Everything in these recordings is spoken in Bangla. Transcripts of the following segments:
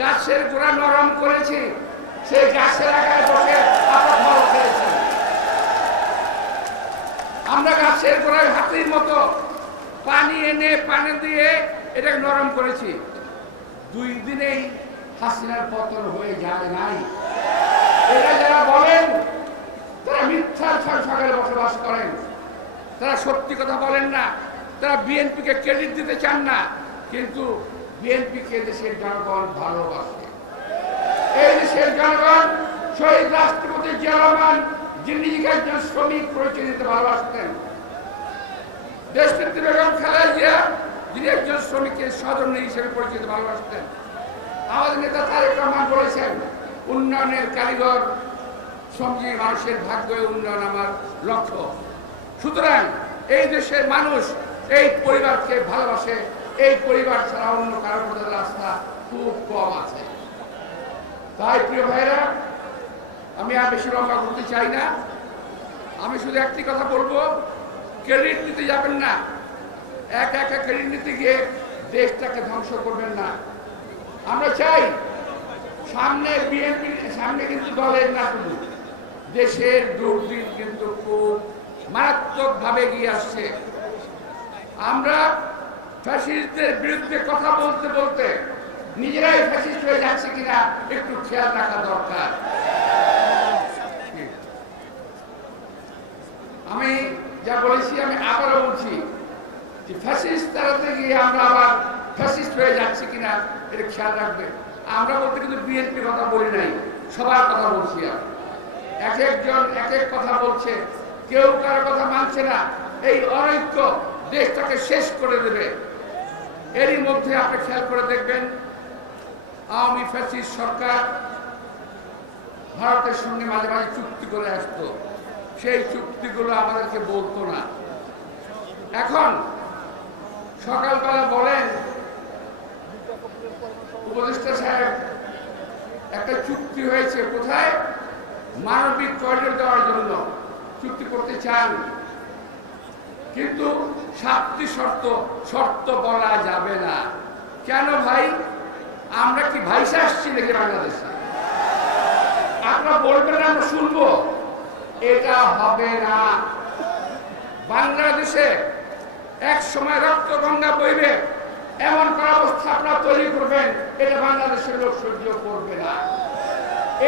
গাছের গোড়া নরম করেছি, সেই গাছের আগায় বসে আমরা ফল খেয়েছি। আমরা গাছের গোড়ায় হাতির মতো পানি এনে পানি দিয়ে এটাকে নরম করেছি। 2 দিনেই হাসিনার পতন হয়ে যায় নাই। এটা যারা বলেন তারা মিথ্যার সঙ্গে বসবাস করেন, তারা সত্যি কথা বলেন না, তারা বিএনপিকে ক্রেডিট দিতে চান না, কিন্তু বিএনপিকে দেশের জনগণ ভালোবাসে। এই দেশের জনগণ শহীদ রাষ্ট্রপতি জিয়া রহমান, যিনি নিজেকে একজন শ্রমিক পরিচয় দিতে ভালোবাসতেন, দেশনেত্রী বেগম খালেদা জিয়া, যিনি একজন শ্রমিকের সহধর্মিণী হিসেবে পরিচিত ভালোবাসতেন। আমাদের নেতা তারেক রহমান বলেছেন, উন্নয়নের কারিগর শ্রমজীবী মানুষের ভাগ্য উন্নয়ন আমার লক্ষ্য। সুতরাং এই দেশের মানুষ এই পরিবারকে ভালোবাসে, এই পরিবার ছাড়া অন্য কারোর প্রতি আস্থা খুব কম আছে। তাই প্রিয় ভাইরা, আমি আর বেশি লম্বা করতে চাই না। আমি শুধু একটি কথা বলবো, ক্রেডিট নিতে যাবেন না, একা একা ক্রেডিট নিতে গিয়ে দেশটাকে ধ্বংস করবেন না। আমরা চাই সামনে বিএনপি, সামনে কিন্তু দলের না, শুধু দেশের দুর্দিন কিন্তু খুব মারাত্মকভাবে এগিয়ে আসছে। আমরা ফ্যাসিস্টদের বিরুদ্ধে কথা বলতে বলতে নিজেরাই ফ্যাসিস্ট হয়ে যাচ্ছে কিনা একটু খেয়াল রাখা দরকার। আমি যা বলেছি আমি আবারও বলছি যে ফ্যাসিস্ট তাড়াতে গিয়ে আমরা আবার ফ্যাসিস্ট হয়ে যাচ্ছি কিনা এটা খেয়াল রাখবে। আমরা বলতে কিন্তু বিএনপির কথা বলি নাই, সবার কথা বলছি। এক একজন এক এক কথা বলছে, কেউ কারো কথা মানছে না। এই অনৈক্য দেশটাকে শেষ করে দেবে। এরই মধ্যে আপনি খেয়াল করে দেখবেন, আওয়ামী ফ্যাসিস্ট সরকার ভারতের সঙ্গে মাঝে মাঝে চুক্তি করে আসতো, সেই চুক্তিগুলো আমাদেরকে বলতো না। এখন সকালবেলা বলেন উপদেষ্টা সাহেব একটা চুক্তি হয়েছে, কোথায়? মানবিক করিডোর দেওয়ার জন্য চুক্তি করতে চান, কিন্তু 7টি শর্ত বলা যাবে না। কেন ভাই? আমরা কি ভাইসা আসছি নাকি বাংলাদেশে? আপনারা বলবেন আমরা শুনবো, এটা হবে না। বাংলাদেশে এক সময় রক্ত গঙ্গা বইবে, এমন কোন অবস্থা আপনারা তৈরি করবেন, এটা বাংলাদেশের লোক সহ্য করবে না।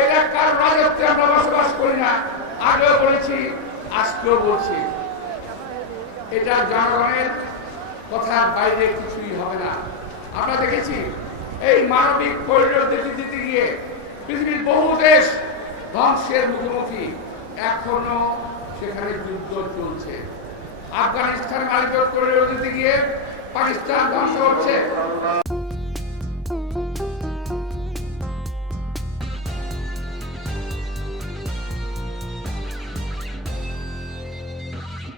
এটা কার রাজত্বে আমরা বসবাস করি না, আগেও বলেছি, আজকেও বলছি। এটা জনগণের কথার বাইরে কিছুই হবে না। আমরা দেখেছি এই মানবিক করিডোর দিতে গিয়ে পৃথিবীর বহু দেশ ধ্বংসের মুখোমুখি, এখনো সেখানে যুদ্ধ চলছে। আফগানিস্তান মানবিক করিডোর দিতে গিয়ে পাকিস্তান ধ্বংস হচ্ছে।